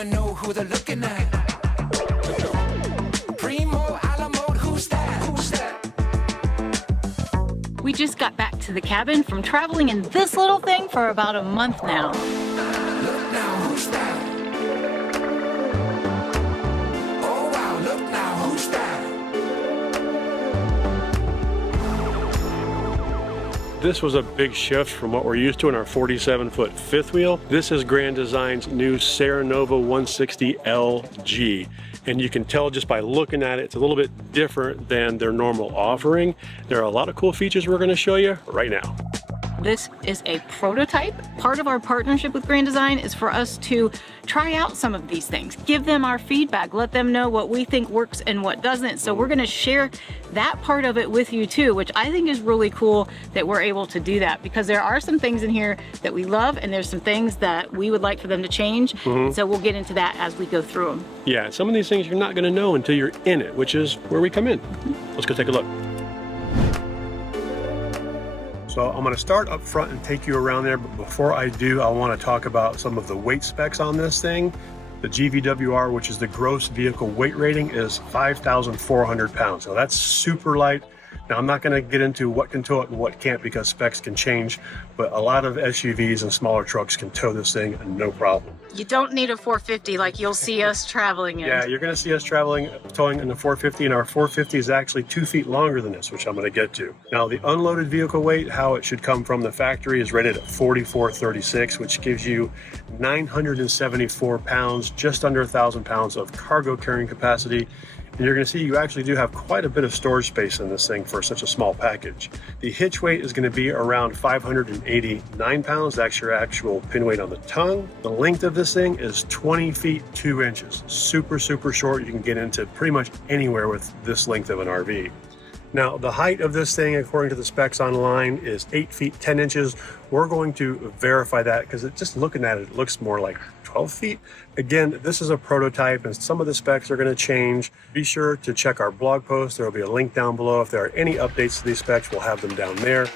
wanna know who they're looking at. Primo a la mode, who's that? Who's that? We just got back to the cabin from traveling in this little thing for about a month now. Look now, who's that? Oh wow, look now, who's that? This was a big shift from what we're used to in our 47-foot fifth wheel. This is Grand Design's new Serenova 160LG. And you can tell just by looking at it, it's a little bit different than their normal offering. There are a lot of cool features we're gonna show you right now. This is a prototype. Part of our partnership with Grand Design is for us to try out some of these things, give them our feedback, let them know what we think works and what doesn't. So we're gonna share that part of it with you too, which I think is really cool that we're able to do that, because there are some things in here that we love and there's some things that we would like for them to change. So we'll get into that as we go through them. Yeah, some of these things you're not gonna know until you're in it, which is where we come in. Let's go take a look. So I'm going to start up front and take you around there, but before I do, I want to talk about some of the weight specs on this thing. The GVWR, which is the gross vehicle weight rating, is 5,400 pounds. So that's super light. Now I'm not going to get into what can tow it and what can't, because specs can change, but a lot of SUVs and smaller trucks can tow this thing no problem. You don't need a 450 like you'll see us traveling in. Yeah, you're going to see us towing in the 450, and our 450 is actually 2 feet longer than this, which I'm going to get to. Now the unloaded vehicle weight, how it should come from the factory, is rated at 4436, which gives you 974 pounds, just under 1,000 pounds of cargo carrying capacity. And you're going to see you actually do have quite a bit of storage space in this thing for such a small package. The hitch weight is going to be around 589 pounds. That's your actual pin weight on the tongue. The length of this thing is 20 feet 2 inches. Super, super short. You can get into pretty much anywhere with this length of an RV. Now, the height of this thing, according to the specs online, is 8 feet 10 inches. We're going to verify that because just looking at it, it looks more like 12 feet. Again, this is a prototype and some of the specs are going to change. Be sure to check our blog post. There will be a link down below. If there are any updates to these specs, we'll have them down there.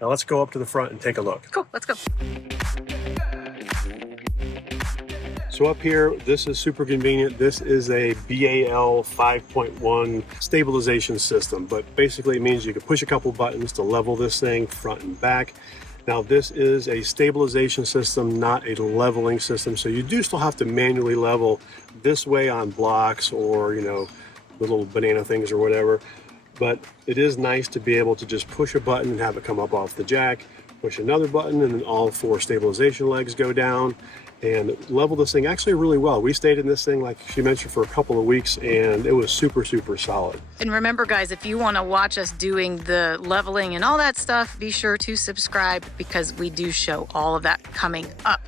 Now let's go up to the front and take a look. Cool, let's go. So up here, this is super convenient. This is a BAL 5.1 stabilization system, but basically it means you can push a couple buttons to level this thing front and back. Now this is a stabilization system, not a leveling system. So you do still have to manually level this way on blocks or, you know, the little banana things or whatever. But it is nice to be able to just push a button and have it come up off the jack, push another button, and then all 4 stabilization legs go down and level this thing actually really well. We stayed in this thing, like she mentioned, for a couple of weeks, and it was super, super solid. And remember, guys, if you want to watch us doing the leveling and all that stuff, be sure to subscribe because we do show all of that coming up.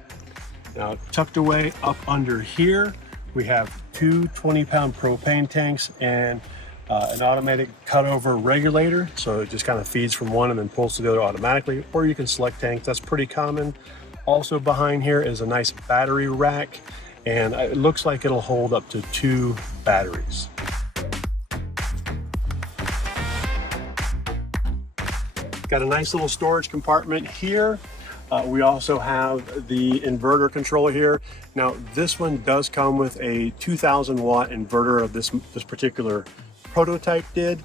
Now, tucked away up under here, we have 2 20-pound propane tanks and an automatic cutover regulator. So it just kind of feeds from one and then pulls to the other automatically, or you can select tanks. That's pretty common. Also behind here is a nice battery rack, and it looks like it'll hold up to 2 batteries. Got a nice little storage compartment here. We also have the inverter controller here. Now this one does come with a 2,000 watt inverter of this particular prototype did.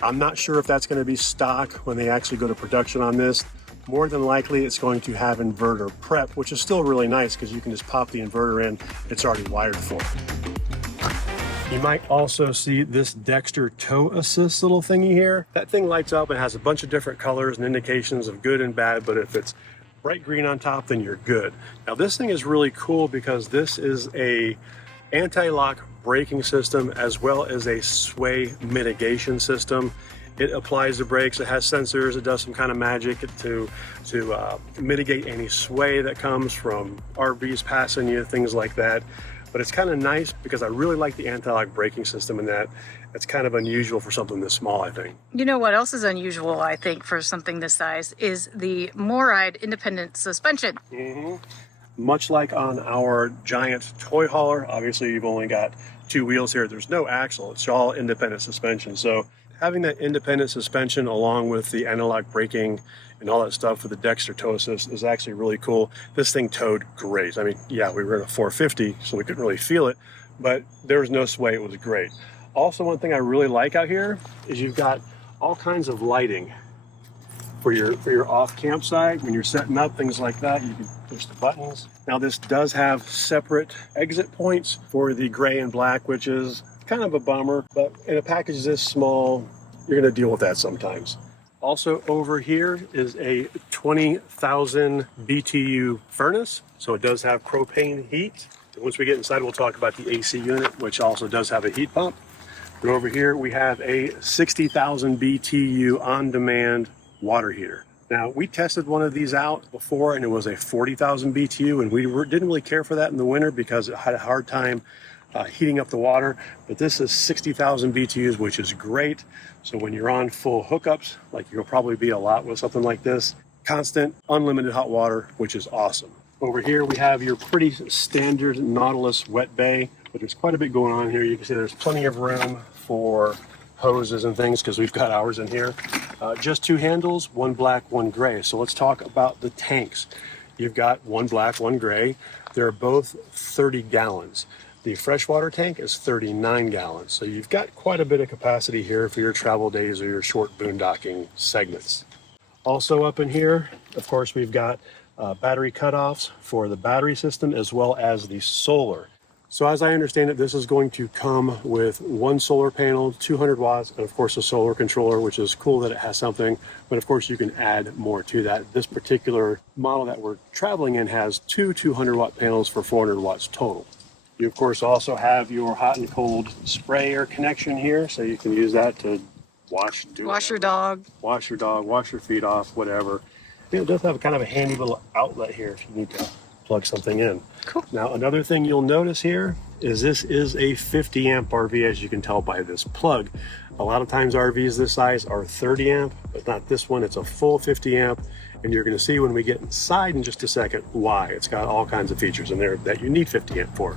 I'm not sure if that's going to be stock when they actually go to production on this. More than likely it's going to have inverter prep, which is still really nice because you can just pop the inverter in, it's already wired for it. You might also see this Dexter tow assist little thingy here. That thing lights up and has a bunch of different colors and indications of good and bad, but if it's bright green on top, then you're good. Now this thing is really cool because this is a anti-lock braking system as well as a sway mitigation system. It applies the brakes, it has sensors, it does some kind of magic to mitigate any sway that comes from RVs passing you, things like that. But it's kind of nice because I really like the anti-lock braking system in that. It's kind of unusual for something this small, I think. You know what else is unusual, I think, for something this size is the MORryde independent suspension. Much like on our giant toy hauler, obviously you've only got 2 wheels here. There's no axle, it's all independent suspension. So having that independent suspension along with the analog braking and all that stuff with the Dexter tow assist is actually really cool. This thing towed great. I mean, yeah, we were in a 450, so we couldn't really feel it, but there was no sway. It was great. Also, one thing I really like out here is you've got all kinds of lighting for your off campsite when you're setting up, things like that. You can push the buttons. Now, this does have separate exit points for the gray and black, which is kind of a bummer, but in a package this small, you're going to deal with that sometimes. Also over here is a 20,000 BTU furnace, so it does have propane heat. And once we get inside, we'll talk about the AC unit, which also does have a heat pump. But over here we have a 60,000 BTU on-demand water heater. Now, we tested one of these out before and it was a 40,000 BTU, and we didn't really care for that in the winter because it had a hard time heating up the water. But this is 60,000 BTUs, which is great. So when you're on full hookups, like you'll probably be a lot with something like this, constant, unlimited hot water, which is awesome. Over here we have your pretty standard Nautilus wet bay, but there's quite a bit going on here. You can see there's plenty of room for hoses and things because we've got ours in here. Just two handles, one black, one gray. So let's talk about the tanks. You've got one black, one gray. They're both 30 gallons. The freshwater tank is 39 gallons. So you've got quite a bit of capacity here for your travel days or your short boondocking segments. Also up in here, of course, we've got battery cutoffs for the battery system as well as the solar. So as I understand it, this is going to come with one solar panel, 200 watts, and of course a solar controller, which is cool that it has something, but of course you can add more to that. This particular model that we're traveling in has two 200 watt panels for 400 watts total. You of course also have your hot and cold sprayer connection here, so you can use that to wash your dog, wash your feet off, whatever. It does have kind of a handy little outlet here if you need to plug something in. Cool. Now, another thing you'll notice here is this is a 50 amp RV, as you can tell by this plug. A lot of times RVs this size are 30 amp, but not this one. It's a full 50 amp, and you're gonna see when we get inside in just a second why. It's got all kinds of features in there that you need 50 amp for.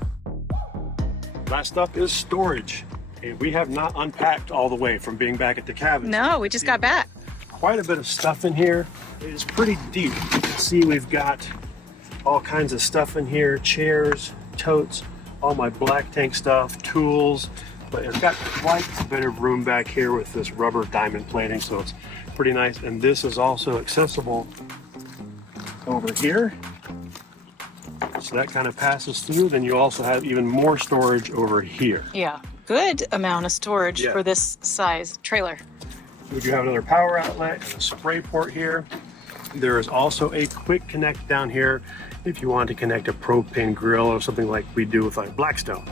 Last up is storage. And we have not unpacked all the way from being back at the cabin. No, we just got back. Quite a bit of stuff in here. It is pretty deep. You can see we've got all kinds of stuff in here, chairs, totes, all my black tank stuff, tools, but it's got quite a bit of room back here with this rubber diamond plating, so it's pretty nice. And this is also accessible over here. So that kind of passes through. Then you also have even more storage over here. Yeah, good amount of storage Yeah. for this size trailer. We do have another power outlet and a spray port here. There is also a quick connect down here if you want to connect a propane grill or something like we do with like Blackstone.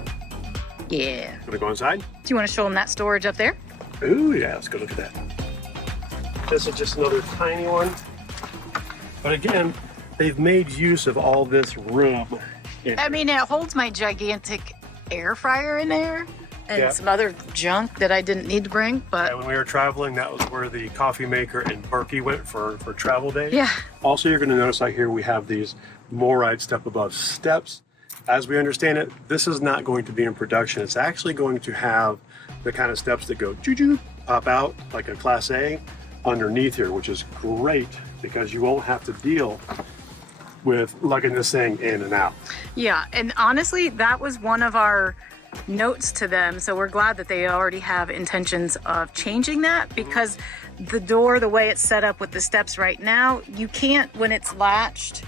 Yeah. Gonna go inside? Do you want to show them that storage up there? Ooh, yeah, let's go look at that. This is just another tiny one. But again, they've made use of all this room. I mean, it holds my gigantic air fryer in there and Yeah. some other junk that I didn't need to bring, but When we were traveling, that was where the coffee maker and Berkey went for travel day. yeah. Also, you're going to notice out here we have these MORryde step above steps. As we understand it, this is not going to be in production. It's actually going to have the kind of steps that go choo-choo, pop out like a Class A underneath here, which is great because you won't have to deal with lugging this thing in and out. Yeah, and honestly, that was one of our notes to them. So we're glad that they already have intentions of changing that, because the door, the way it's set up with the steps right now, you can't, when it's latched,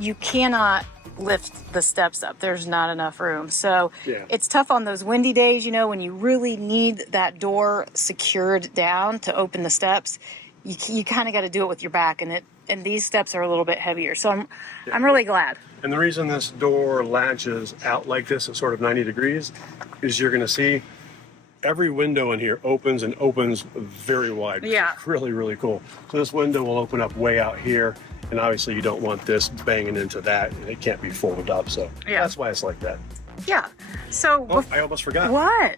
you cannot lift the steps up. There's not enough room. So Yeah. it's tough on those windy days, you know, when you really need that door secured down to open the steps. You kind of got to do it with your back, and these steps are a little bit heavier. So I'm really glad. And the reason this door latches out like this at sort of 90 degrees is you're going to see every window in here opens and opens very wide. Yeah. It's really, really cool. So this window will open up way out here, and obviously you don't want this banging into that, and it can't be folded up. So Yeah. that's why it's like that. Yeah. So Oh, I almost forgot. what?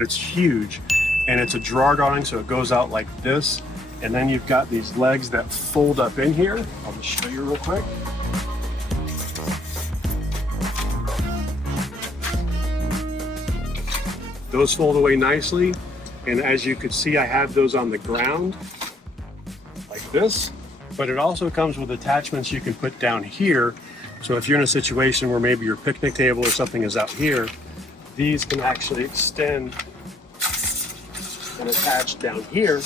It's huge, and it's a drawer awning, so it goes out like this. And then you've got these legs that fold up in here. I'll just show you real quick. Those fold away nicely. And as you can see, I have those on the ground like this, but it also comes with attachments you can put down here. So if you're in a situation where maybe your picnic table or something is out here, these can actually extend and attach down here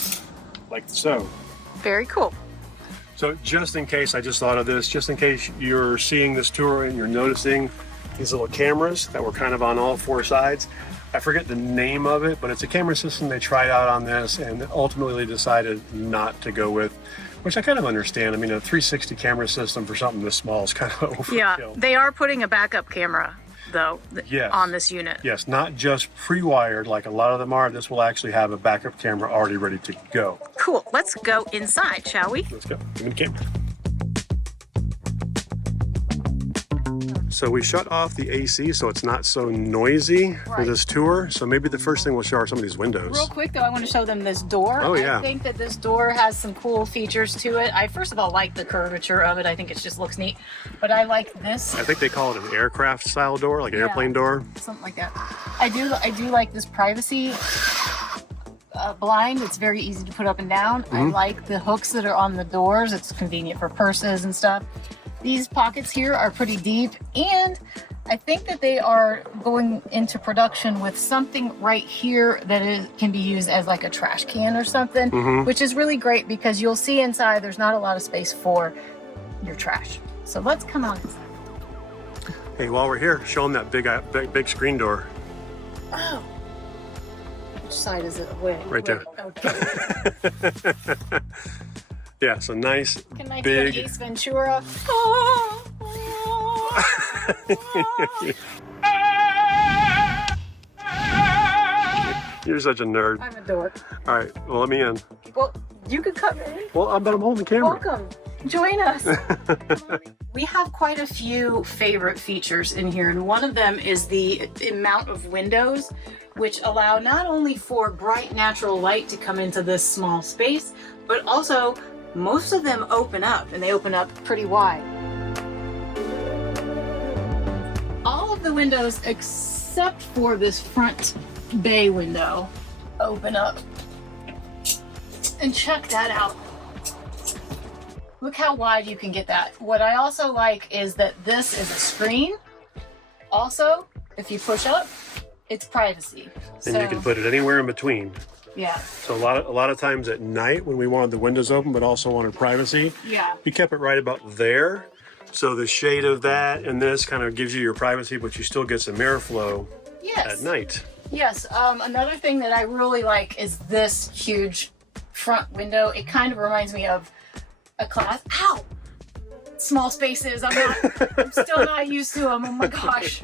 like so. Very cool. So just in case, I just thought of this, just in case you're seeing this tour and you're noticing these little cameras that were kind of on all four sides. I forget the name of it, but it's a camera system they tried out on this and ultimately decided not to go with, which I kind of understand. I mean, a 360 camera system for something this small is kind of overkill. Yeah, they are putting a backup camera though Yes. on this unit. Yes, not just pre-wired like a lot of them are. This will actually have a backup camera already ready to go. Cool. Let's go inside, shall we? Let's go. Give me the camera. So we shut off the AC so it's not so noisy for Right. this tour. So maybe the first thing we'll show are some of these windows. Real quick though, I want to show them this door. Oh, yeah. I think that this door has some cool features to it. I first of all like the curvature of it. I think it just looks neat. But I like this, I think they call it an aircraft style door, like an airplane door. something like that. I do like this privacy blind. It's very easy to put up and down. I like the hooks that are on the doors. It's convenient for purses and stuff. These pockets here are pretty deep, and I think that they are going into production with something right here that can be used as like a trash can or something, which is really great because you'll see inside there's not a lot of space for your trash. So let's come on inside. Hey, while we're here, show them that big screen door. Oh, which side is it away? Right there. Okay. Yeah, so nice, Can I big. do an Ace Ventura? You're such a nerd. I'm a dork. All right, well, let me in. Well, you could cut me in. Well, but I'm holding the camera. Welcome. Join us. We have quite a few favorite features in here, and one of them is the amount of windows, which allow not only for bright natural light to come into this small space, but also most of them open up, and they open up pretty wide. All of the windows except for this front bay window open up. And check that out. Look how wide you can get that. What I also like is that this is a screen. Also, if you push up, it's privacy. And you can put it anywhere in between. Yeah. So a lot of times at night when we wanted the windows open but also wanted privacy, Yeah. we kept it right about there. So the shade of that and this kind of gives you your privacy, but you still get some airflow Yes. at night. Yes. Another thing that I really like is this huge front window. It kind of reminds me of a class. Ow! Small spaces. I'm still not used to them. Oh my gosh.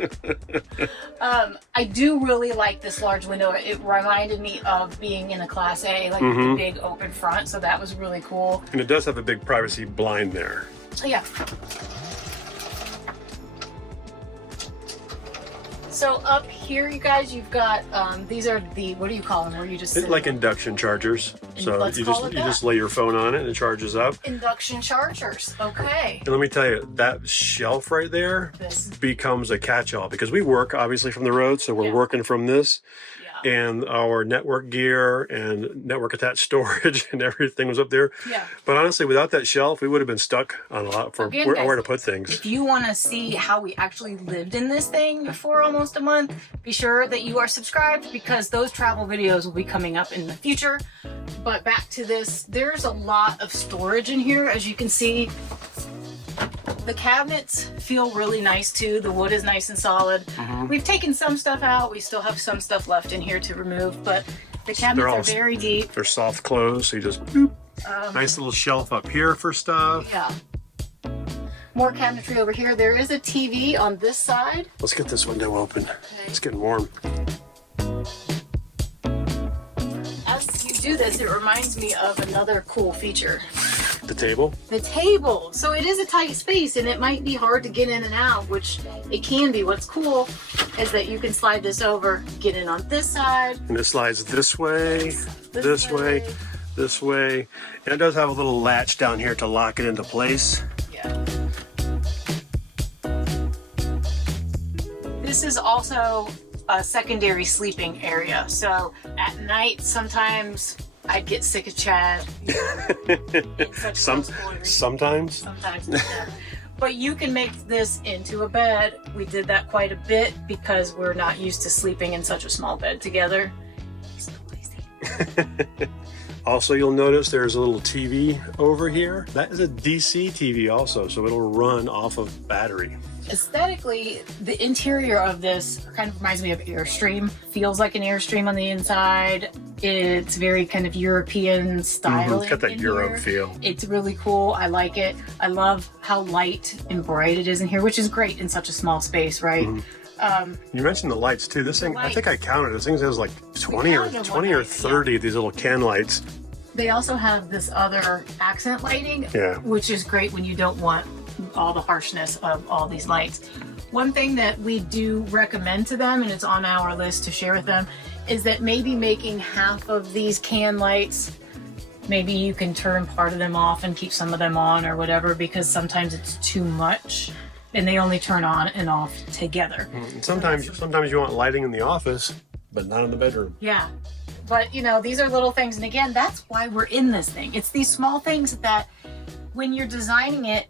I do really like this large window. It reminded me of being in a Class A, like with the big open front. So that was really cool. And it does have a big privacy blind there. Yeah. So up here, you guys, you've got these are the, what do you call them? Where you just sit Like induction chargers. So let's you call it that. just lay your phone on it and it charges up. induction chargers. Okay. And let me tell you, that shelf right there This. becomes a catch-all because we work obviously from the road, so we're Yeah. working from this. Yeah. And our network gear and network attached storage and everything was up there. Yeah. But honestly, without that shelf, we would have been stuck on a lot for Again, where guys, to put things. If you want to see how we actually lived in this thing for almost a month, be sure that you are subscribed because those travel videos will be coming up in the future. But back to this, there's a lot of storage in here, as you can see. The cabinets feel really nice too. The wood is nice and solid. We've taken some stuff out. We still have some stuff left in here to remove, but the cabinets all- are very deep. They're soft close, so you just boop. Nice little shelf up here for stuff. Yeah. More cabinetry over here. There is a TV on this side. Let's get this window open. It's getting warm. As you do this, it reminds me of another cool feature. The table. The table. So it is a tight space and it might be hard to get in and out, which it can be. What's cool is that you can slide this over, get in on this side, And it slides this way, this way, this way. And it does have a little latch down here to lock it into place. Yeah. This is also a secondary sleeping area. So at night, sometimes I'd get sick of Chad. In such close quarters. Sometimes. Sometimes, yeah. But you can make this into a bed. We did that quite a bit because we're not used to sleeping in such a small bed together. He's so lazy. Also, you'll notice there's a little TV over here. That is a DC TV also, so it'll run off of battery. Aesthetically, the interior of this kind of reminds me of Airstream. Feels like an Airstream on the inside. It's very kind of European style. It's got that Euro feel. It's really cool. I like it. I love how light and bright it is in here, which is great in such a small space, right? You mentioned the lights too. This thing, I think I counted. This thing has like 20 or 30 of these little can lights. They also have this other accent lighting, Yeah. which is great when you don't want all the harshness of all these lights. One thing that we do recommend to them, and it's on our list to share with them, is that maybe making half of these can lights, maybe you can turn part of them off and keep some of them on or whatever, because sometimes it's too much and they only turn on and off together. Sometimes you want lighting in the office, but not in the bedroom. Yeah. But you know, these are little things. And again, that's why we're in this thing. It's these small things that when you're designing it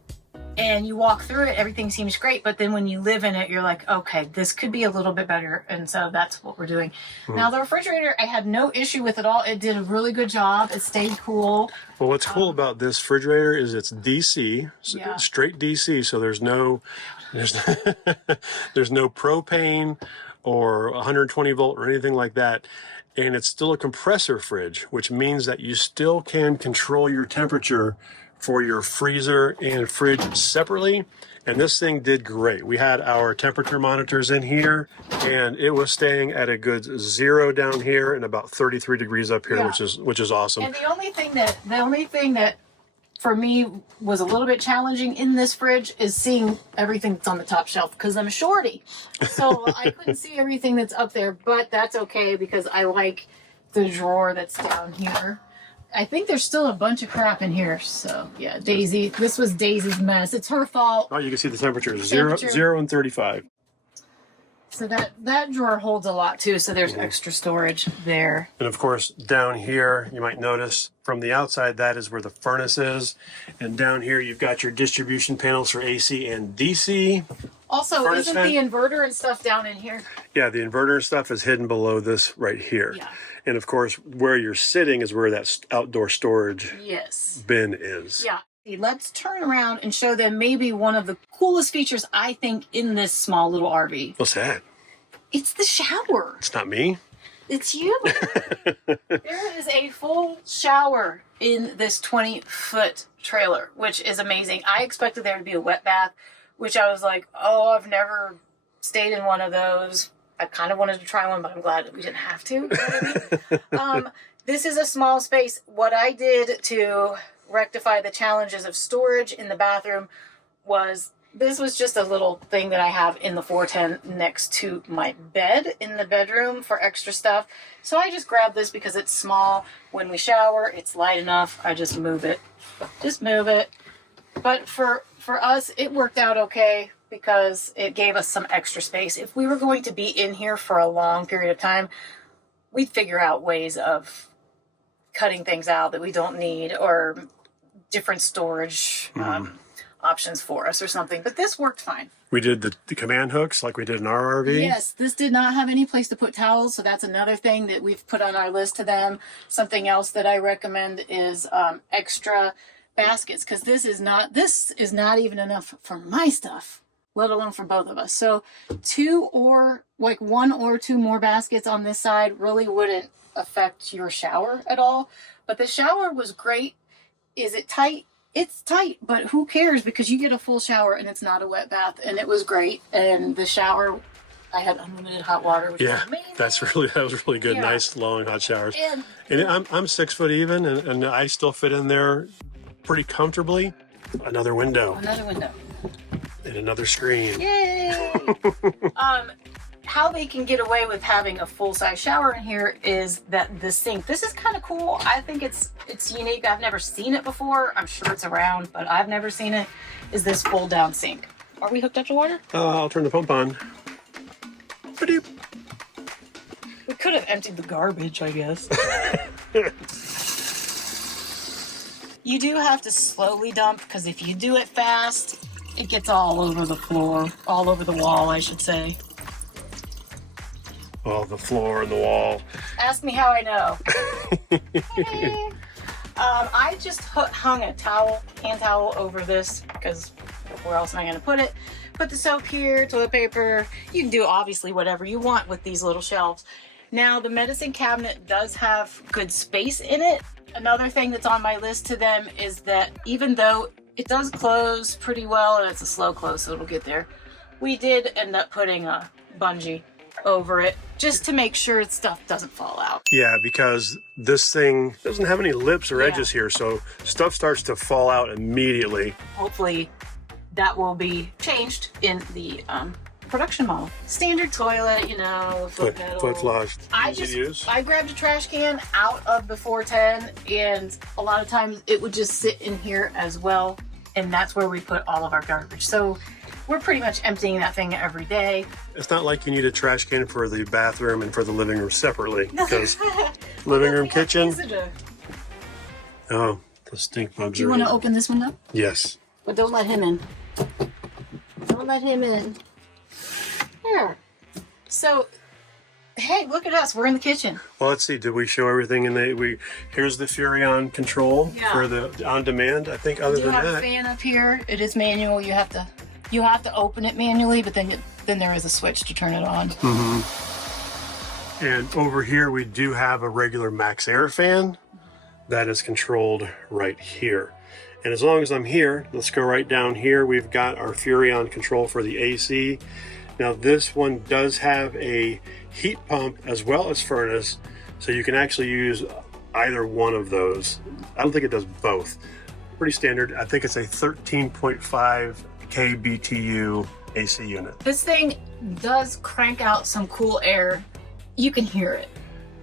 and you walk through it, everything seems great. But then when you live in it, you're like, okay, this could be a little bit better. And so that's what we're doing. Now, the refrigerator, I had no issue with at all. It did a really good job. It stayed cool. Well, what's cool about this refrigerator is it's DC, Yeah. straight DC. So there's no propane or 120 volt or anything like that. And it's still a compressor fridge, which means that you still can control your temperature for your freezer and fridge separately. And this thing did great. We had our temperature monitors in here and it was staying at a good 0 down here and about 33 degrees up here, Yeah. which is awesome. And the only thing that for me was a little bit challenging in this fridge is seeing everything that's on the top shelf because I'm shorty. So I couldn't see everything that's up there, but that's okay because I like the drawer that's down here. I think there's still a bunch of crap in here. So yeah, Daisy, this was Daisy's mess. It's her fault. Oh, you can see the temperature, Temperature. 0 and 35. So that drawer holds a lot too. So there's extra storage there. And of course, down here, you might notice from the outside, that is where the furnace is. And down here, you've got your distribution panels for AC and DC. Also, Furnace isn't vent? the inverter and stuff down in here? Yeah, the inverter stuff is hidden below this right here. Yeah. And of course, where you're sitting is where that outdoor storage Yes. bin is. Yeah. Let's turn around and show them maybe one of the coolest features I think in this small little RV. What's that? It's the shower. It's not me. It's you. There is a full shower in this 20-foot trailer, which is amazing. I expected there to be a wet bath, which I was like, oh, I've never stayed in one of those. I kind of wanted to try one, but I'm glad that we didn't have to. You know what I mean? This is a small space. What I did to rectify the challenges of storage in the bathroom was this was just a little thing that I have in the 410 next to my bed in the bedroom for extra stuff. So I just grabbed this because it's small. When we shower, it's light enough. I just move it. Just move it. But for us, it worked out okay because it gave us some extra space. If we were going to be in here for a long period of time, we'd figure out ways of cutting things out that we don't need or different storage options for us or something. But this worked fine. We did the command hooks like we did in our RV. Yes, this did not have any place to put towels, so that's another thing that we've put on our list to them. Something else that I recommend is extra baskets, because this is not even enough for my stuff, let alone for both of us. So one or two more baskets on this side really wouldn't affect your shower at all. But the shower was great. Is it tight? It's tight, but who cares, because you get a full shower and it's not a wet bath, and it was great. And the shower, I had unlimited hot water, which was amazing. That was really good. Yeah. Nice long hot showers. And I'm 6 foot even, and I still fit in there pretty comfortably. Another window another window. and another screen. Yay! How they can get away with having a full-size shower in here is that the sink. This is kind of cool. I think it's unique. I've never seen it before. I'm sure it's around, but I've never seen it. Is this fold-down sink? Are we hooked up to water? I'll turn the pump on. Ba-doop. have emptied the garbage, I guess. You do have to slowly dump, because if you do it fast, it gets all over the floor, all over the wall, I should say. Oh, the floor and the wall. Ask me how I know. Hey. I just hung a towel, hand towel over this, because where else am I going to put it? Put the soap here, toilet paper. You can do obviously whatever you want with these little shelves. Now, the medicine cabinet does have good space in it. Another thing that's on my list to them is that even though it does close pretty well, and it's a slow close, so it'll get there, we did end up putting a bungee over it just to make sure stuff doesn't fall out. Yeah, because this thing doesn't have any lips or edges here, so stuff starts to fall out immediately. Hopefully that will be changed in the production model. Standard toilet, you know, foot pedal. Foot flush. I grabbed a trash can out of the 410, and a lot of times it would just sit in here as well, and that's where we put all of our garbage. So we're pretty much emptying that thing every day. It's not like you need a trash can for the bathroom and for the living room separately, because living room, kitchen. Oh, the stink bugs. Do you want to open this window? Yes. But don't let him in. Don't let him in. Here. So, hey, look at us. We're in the kitchen. Well, let's see. Did we show everything in the? Here's the Furion control for the on demand. I think other than that, you have a fan up here. It is manual. You have to open it manually, but then there is a switch to turn it on. Mm-hmm. And over here we do have a regular max air fan that is controlled right here. And as long as I'm here, let's go right down here. We've got our Furion control for the AC. Now this one does have a heat pump as well as furnace, so you can actually use either one of those. I don't think it does both. Pretty standard. I think it's a 13.5 kBTU AC unit. This thing does crank out some cool air. You can hear it.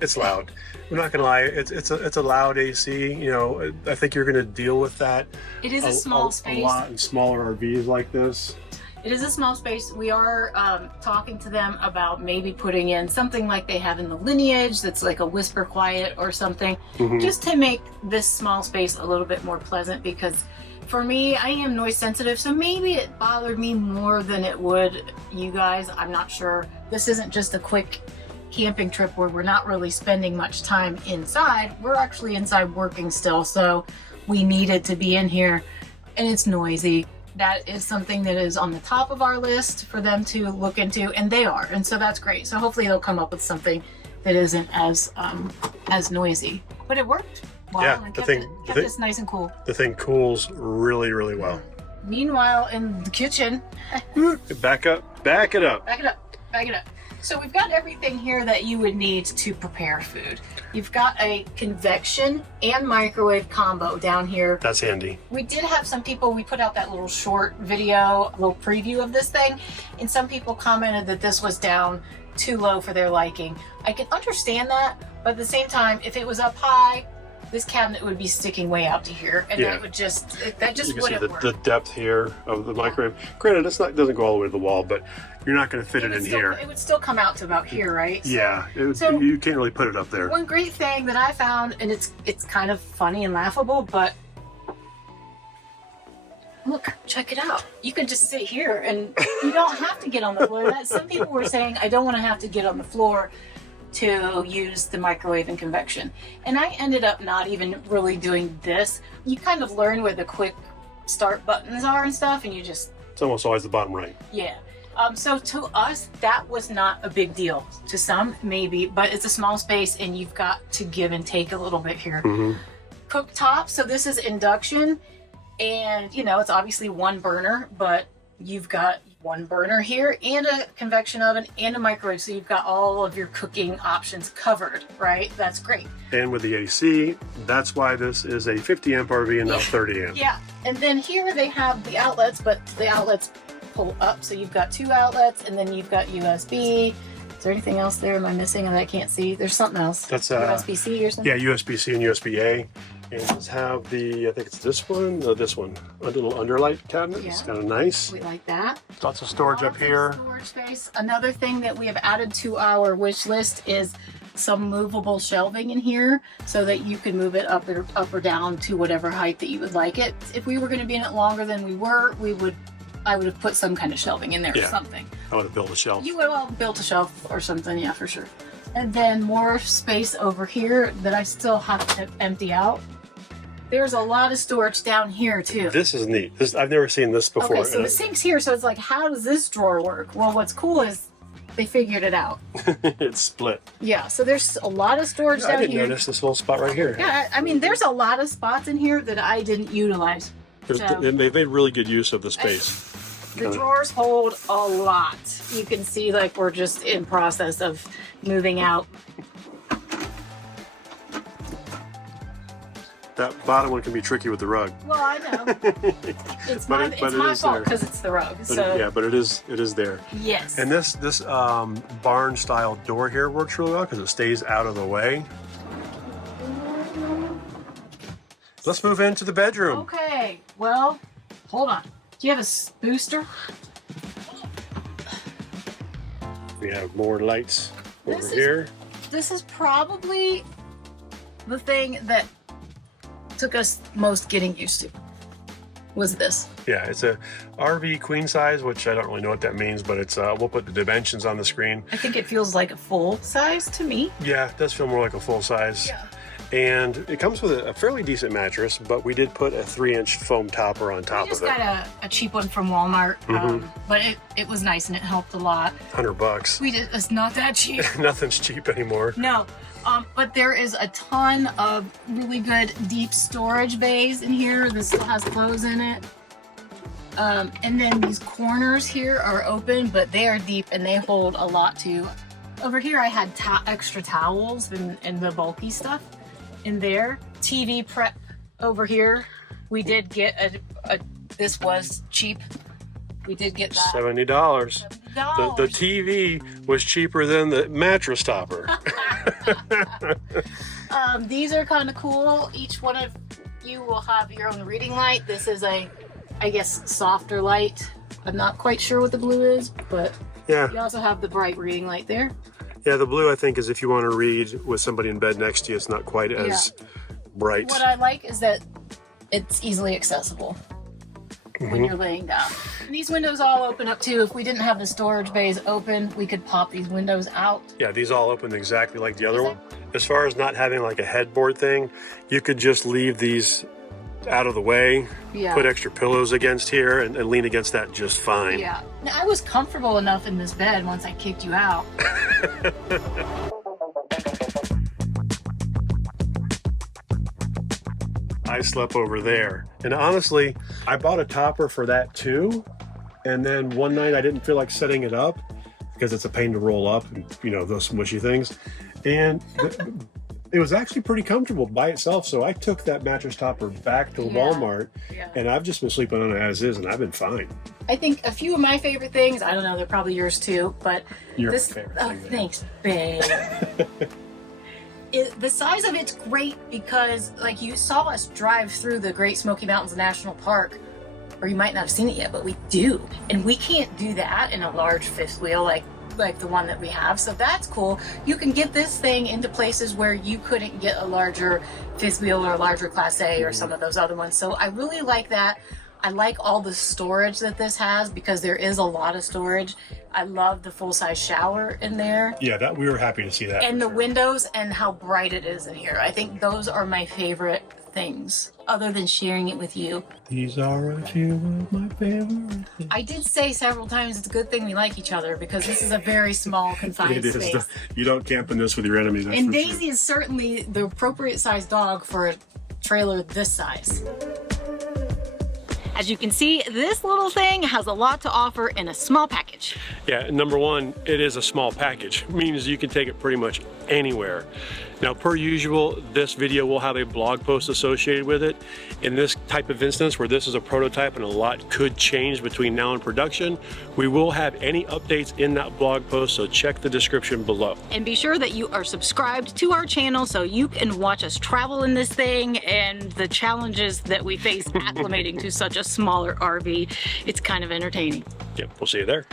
It's loud. I'm not gonna lie. It's a loud AC. You know, I think you're gonna deal with that. It is a small space. A lot in smaller RVs like this. It is a small space. We are talking to them about maybe putting in something like they have in the Lineage, that's like a whisper quiet or something, just to make this small space a little bit more pleasant, because for me, I am noise sensitive, so maybe it bothered me more than it would you guys. I'm not sure. This isn't just a quick camping trip where we're not really spending much time inside. We're actually inside working still, so we needed to be in here, and it's noisy. That is something that is on the top of our list for them to look into, and they are, and so that's great. So hopefully they'll come up with something that isn't as noisy. But it worked well, yeah, and kept us nice and cool. The thing cools really, really well. Meanwhile, in the kitchen, back it up. Back it up. So we've got everything here that you would need to prepare food. You've got a convection and microwave combo down here. That's handy. We did have some people, we put out that little short video, a little preview of this thing, and some people commented that this was down too low for their liking. I can understand that, but at the same time, if it was up high, this cabinet would be sticking way out to here, and that would just, that just wouldn't work. The depth here of the microwave. Granted, it doesn't go all the way to the wall, but you're not going to fit it in here. It would still come out to about here, right? Yeah, you can't really put it up there. One great thing that I found, and it's kind of funny and laughable, but look, check it out. You can just sit here, and you don't have to get on the floor. Some people were saying, I don't want to have to get on the floor to use the microwave and convection. And I ended up not even really doing this. You kind of learn where the quick start buttons are and stuff, and you just... It's almost always the bottom right. Yeah. So to us, that was not a big deal. To some, maybe, but it's a small space, and you've got to give and take a little bit here. Cooktop, so this is induction, and you know, it's obviously one burner, but you've got one burner here and a convection oven and a microwave, so you've got all of your cooking options covered, right? That's great. And with the AC, that's why this is a 50 amp RV and not 30 amp. Yeah, and then here they have the outlets, but the outlets pull up, so you've got two outlets, and then you've got USB. Is there anything else there am I missing that I can't see? There's something else. That's USB-C or something? Yeah, USB-C and USB-A. And just have the, I think it's this one, a little underlight cabinet. Yeah. It's kind of nice. We like that. Lots of storage up here. Storage space. Another thing that we have added to our wish list is some movable shelving in here so that you can move it up or down to whatever height that you would like it. If we were going to be in it longer than we were, I would have put some kind of shelving in there or something. I would have built a shelf. You would have built a shelf or something, yeah, for sure. And then more space over here that I still have to empty out. There's a lot of storage down here too. This is neat. I've never seen this before. Okay, so the sink's here, so it's like, how does this drawer work? Well, what's cool is they figured it out. It's split. Yeah, so there's a lot of storage down here. I didn't notice this little spot right here. Yeah, I mean, there's a lot of spots in here that I didn't utilize. They've made really good use of the space. The drawers hold a lot. You can see like we're just in process of moving out. That bottom one can be tricky with the rug. Well, I know. It's my fault because it's the rug. But it is there. Yes. And this barn style door here works really well because it stays out of the way. Let's move into the bedroom. Okay. Well, hold on. Do you have a booster? We have more lights over here. This is probably the thing that took us most getting used to. Was this? Yeah, it's a RV queen size, which I don't really know what that means, but it's we'll put the dimensions on the screen. I think it feels like a full size to me. Yeah, it does feel more like a full size. Yeah. And it comes with a fairly decent mattress, but we did put a 3-inch foam topper on top of it. We just got a cheap one from Walmart, but it was nice and it helped a lot. $100. It's not that cheap. Nothing's cheap anymore. No, but there is a ton of really good deep storage bays in here. This still has clothes in it. And then these corners here are open, but they are deep and they hold a lot too. Over here I had extra towels and the bulky stuff in there. TV prep over here. We did get this was cheap. We did get that. $70. The TV was cheaper than the mattress topper. These are kind of cool. Each one of you will have your own reading light. This is I guess, softer light. I'm not quite sure what the blue is, but yeah. You also have the bright reading light there. Yeah, the blue I think is if you want to read with somebody in bed next to you, it's not quite as bright. What I like is that it's easily accessible when you're laying down. And these windows all open up too. If we didn't have the storage bays open, we could pop these windows out. Yeah, these all open exactly like the other one. As far as not having like a headboard thing, you could just leave these out of the way, put extra pillows against here and lean against that just fine. Yeah. Now, I was comfortable enough in this bed once I kicked you out. I slept over there. And honestly, I bought a topper for that too. And then one night I didn't feel like setting it up because it's a pain to roll up and, you know, those smushy things. And it was actually pretty comfortable by itself. So I took that mattress topper back to Walmart and I've just been sleeping on it as is and I've been fine. I think a few of my favorite things, I don't know, they're probably yours too, but your favorite thing. Thanks, babe. The size of it's great because, like, you saw us drive through the Great Smoky Mountains National Park, or you might not have seen it yet, but we do. And we can't do that in a large fifth wheel like the one that we have. So that's cool. You can get this thing into places where you couldn't get a larger fifth wheel or a larger Class A or some of those other ones. So I really like that. I like all the storage that this has because there is a lot of storage. I love the full-size shower in there. Yeah, that we were happy to see that. And the windows and how bright it is in here. I think those are my favorite things, other than sharing it with you. These are a few of my favorite things. I did say several times it's a good thing we like each other because this is a very small, confined space. You don't camp in this with your enemies. And Daisy is certainly the appropriate size dog for a trailer this size. As you can see, this little thing has a lot to offer in a small package. Yeah, number one, it is a small package. It means you can take it pretty much anywhere. Now, per usual, this video will have a blog post associated with it. In this type of instance where this is a prototype and a lot could change between now and production, we will have any updates in that blog post, so check the description below. And be sure that you are subscribed to our channel so you can watch us travel in this thing and the challenges that we face acclimating to such a smaller RV. It's kind of entertaining. Yep, we'll see you there.